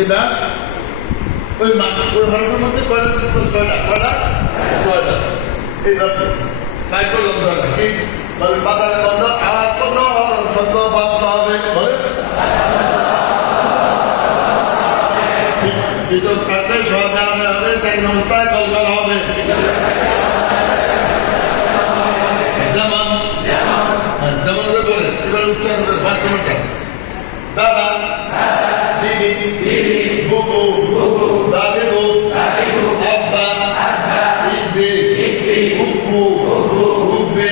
এবার ওই হরফের মধ্যে কয়টা ছয়টা এই রাস্তা তাই করলাম ছয়টা কি বলে পাতার বন্ধ আওয়াজ বন্ধ শব্দ বন্ধ হবে বলে ভিতর থাকবে সহজানে হবে সেকেন্ড অবস্থায় কলকাল হবে যেমন যেমন বলে এবার উচ্চারণ করে 5 নম্বরটা বাবা বিবি বুবু দাদিবু আব্বা ইব্বি বুবু বুব্বি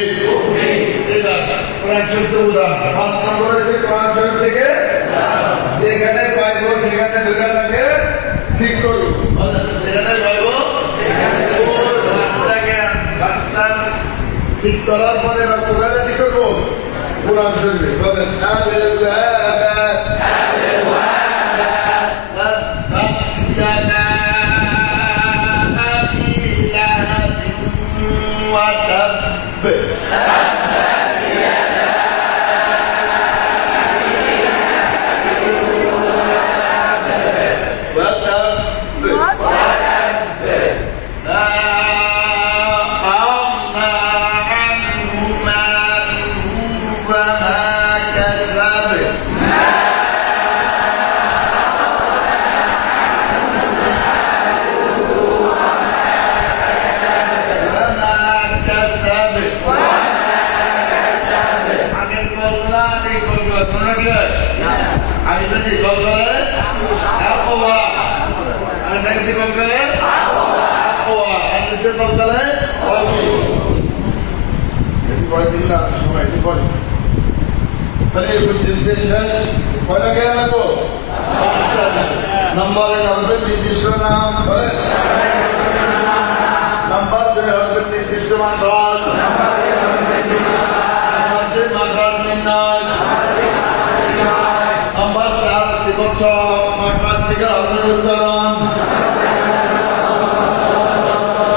এবার কোরআন শরীফ উদাহরণ 5 নম্বর হচ্ছে কোরআন শরীফ থেকে যেখানে পাইবো সেখানে ধরে থাকে ঠিক করুন যেখানে পাইবো ভাষাটা ঠিক করার পরে এবার কোথায় ঠিক করবো কোরআন শরীফে বলেন নম্বরের হরফের নির্দিষ্ট নাম নম্বর 2 হরফের নির্দিষ্ট মান নম্বর 4 সিফত মাখরাজ থেকে হরফের উচ্চারণ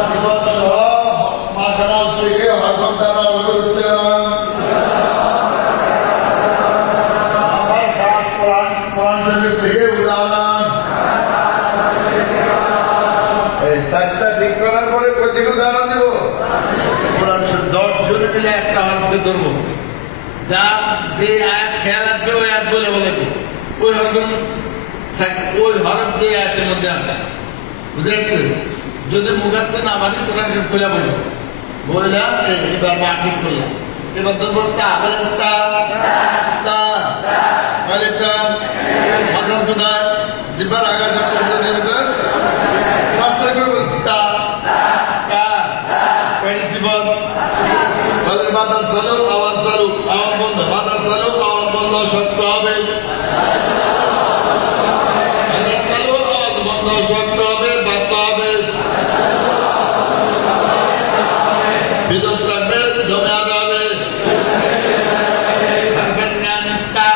সিফত সহ মাখরাজ থেকে হরফ দ্বারা হরফের উচ্চারণ নম্বর 5 কোরআন শরীফ থেকে উদাহরণ এই 7টা ঠিক করার পরে কই থেকে উদাহরণ দেব কোরআন শরীফ 10 জনে মিলে একটা হরফকে ধরবো যা যে আয়াত খেয়াল আসবে ওই আয়াত বলে ওই হরফ যে আয়াতের মধ্যে আছে বুঝতে পারছেন যদি মুখাস্ত না পারি কোরআন শরীফ খুলে বলবো বললাম এবার মা ঠিক করলাম এবার ধরবো তা বলেন তা তা বলে তা মাদ্রাস কোথায় জিব্বার আগাছা করে দিয়েছেন মাস্টার করবো তা তা কয়টি সিফত বলে মাদার চালু আওয়াজ বন্ধ মাদার চালু আওয়াজ বন্ধ সত্য হবে মাদার চালু আওয়াজ বন্ধ সত্য হবে বার্তা হবে বিদ্যুৎ থাকবে জমে আদা হবে থাকবেন নাম তা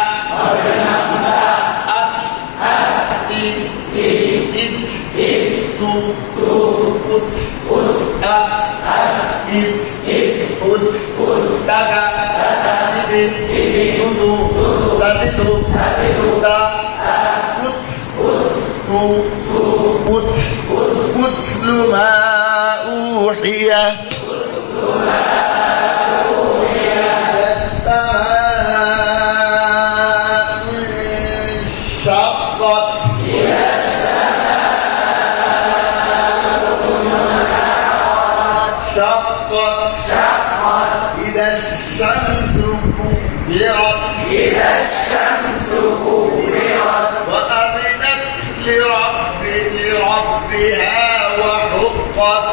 আট ইট টু উত ইট উত টাকা أتل ما أوحي السماء انشقت شقت إذا الشمس كورت وأذنت لربها وحقت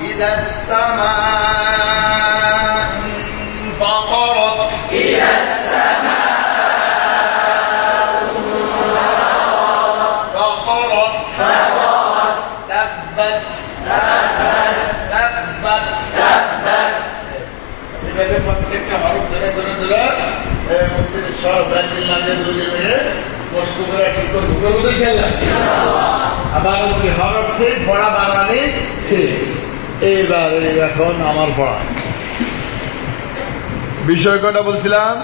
إذا السماء انفطرت প্রত্যেকটা হরফ ধরে ধরে ধরে সব ব্যাংকের লাগে ধরে ধরে কষ্ট করে ঠিক করে ঢুকে বলতে চাইলাম আবার কি হরফ ঠিক পড়া বানানি ঠিক। এইবার এখন আমার পড়া বিষয় কটা বলছিলাম,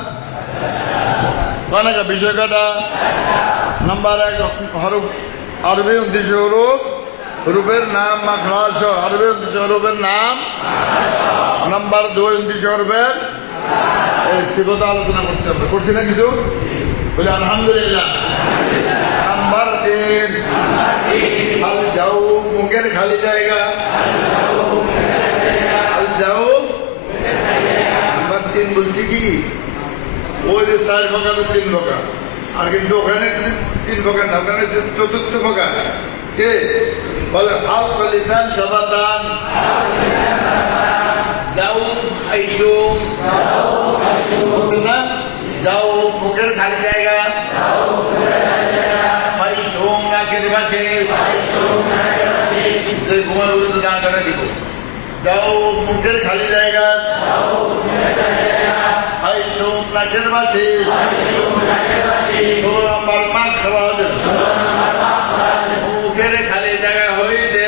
কয়টা বিষয় কটা? নাম্বার 1 হরফ আরবি 29 হরফ, হরফের নাম মাখরাজ আরবি 29 হরফের নাম। নাম্বার 2 29 হরফের সিফত আলোচনা করছি আমরা, করছি না কিছু? বলে আলহামদুলিল্লাহ। নাম্বার 3 আল যাও মুখের খালি জায়গা, আল যাও। নাম্বার 3 বলছি কি ওই যে 4 প্রকার 3 প্রকার, আর কিন্তু ওখানে 3 প্রকার না, ওখানে 4র্থ প্রকার। কে বলে? হাল লিসান শাবাতান, যাও আইসুম, না যাও মুখের খালি জায়গা, আইসুম নাকের পাশে, যে ঘুমার পর্যন্ত দান করে দিব। যাও মুখের খালি জায়গা, আইসুম নাকের পাশে। 16 নম্বর মাখরাজ, মুখের খালি জায়গা হইতে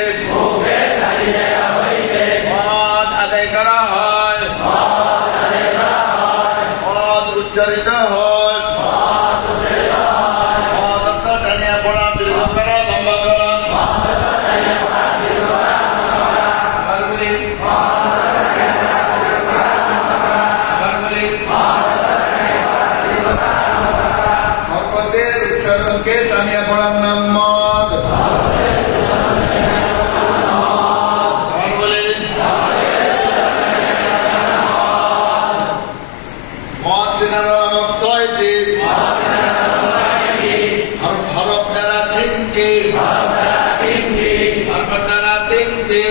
মদ আদায় করা হয়, মদ উচ্চারিত হয়। মদ টানিয়া পড়া, দীর্ঘ করা, লম্বা করা। আবার বলি, হরফের উচ্চারণকে টানিয়া পড়ার নাম মদ। আবার বলি, মদ সিনার আলামত 6টি, হরফ দ্বারা 3টি, হরফ দ্বারা 3টি,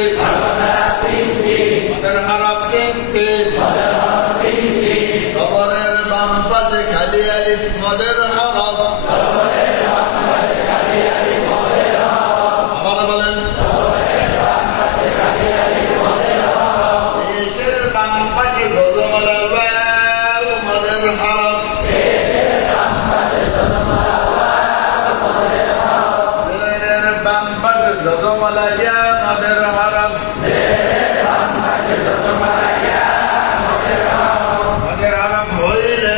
মদের হরফ 3টি। জবরের বাম পাশে খালি আলিফ মদের হরফ। আবার বলেন, পেশের বাম পাশে যজমালা ওয়াও মদের হরফ। জেরের বাম পাশে যজমালা ইয়া মদের হরফ। মদের হরফ হইলে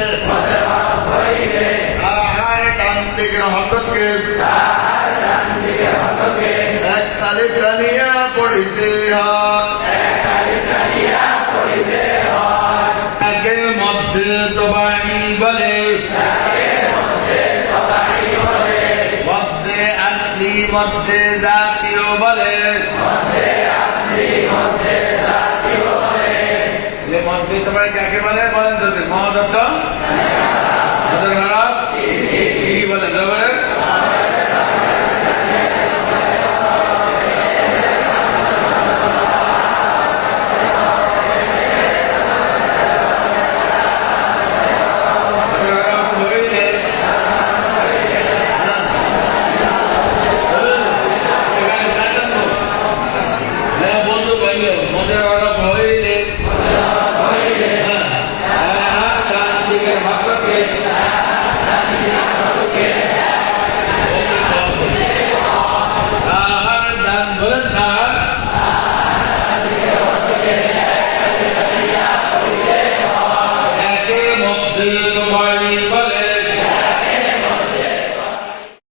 আহার ডান দিকের হরফকে এক আলিফ টানিয়া পড়িতে হয়। তাকে মধ্যে তবাই বলে, মধ্যে আসলি মধ্যে জাতীয় বলে। মধ্যে তবাই কাকে বলে? বলেন তো, মদ অর্থ